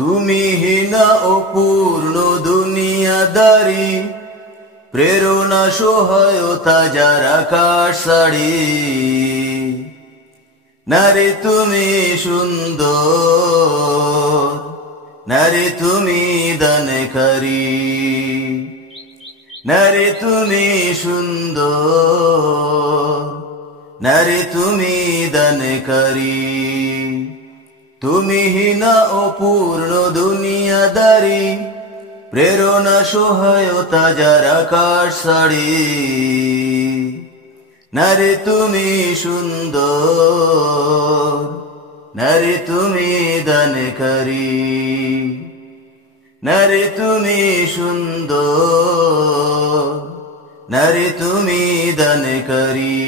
তুমি হীনা অপূর্ণ দুনিয়াদারি, প্রেরণা সহায়তা যার আকাশ ছাড়ি। নারী তুমি সুন্দর, নারী তুমি দানকারী, নারী তুমি সুন্দর, নারী তুমি দানকারী। তুমি হীনা অপূর্ণ দুনিয়াদারি, প্রেরণা সহায়তা যার আকাশ ছাড়ি। নারী তুমি সুন্দর, নারী তুমি দানকারী, নারী তুমি সুন্দর, নারী তুমি দানকারী।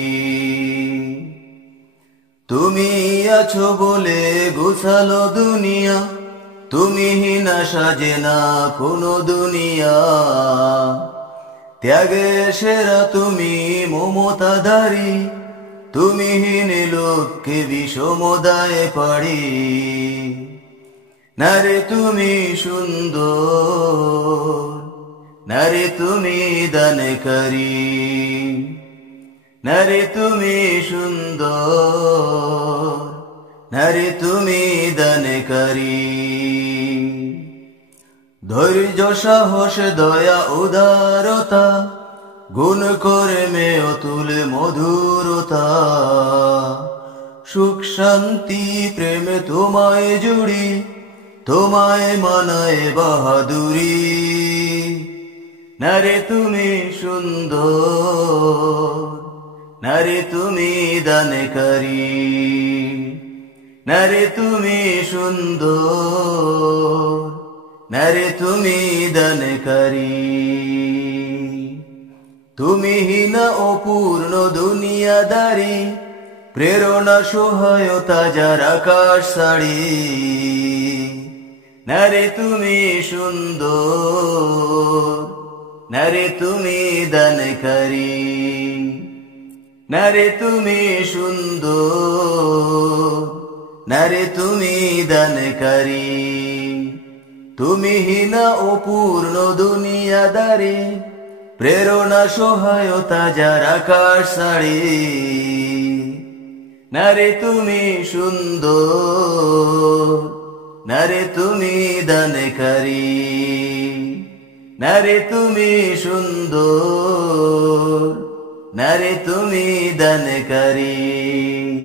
তুমি আছো বলে গোছালো দুনিয়া, তুমি হীনা সাজে না কোনো দুনিয়া। ত্যাগে সেরা তুমি মমতাধারী, তুমি হীন লোককে বিষমদায় পারি। নারী তুমি সুন্দর, নারী তুমি দানকারী, নারী তুমি সুন্দর, নারী তুমি দানকারী। ধৈর্য সাহস দয়া উদারতা, গুণ কর্মে অতুল মধুরতা। সুখ শান্তি প্রেম তোমায় জুড়ি, তোমায় মানায় বাহাদুরি। নারী তুমি সুন্দর, নারী তুমি দানকারী, নারী তুমি সুন্দর, নারী তুমি দানকারী। তুমি হীনা অপূর্ণ দুনিয়াদারি, প্রেরণা সহায়তা যার আকাশ ছাড়ি। নারী তুমি সুন্দর, নারী তুমি দানকারী, নারী তুমি সুন্দর, নারী তুমি দানকারী। তুমি হীনা অপূর্ণ দুনিয়াদারি, প্রেরণা সহায়তা যার আকাশ ছাড়ি। নারী তুমি সুন্দর, নারী তুমি দানকারী, নারী তুমি সুন্দর, নারী তুমি দানকারী।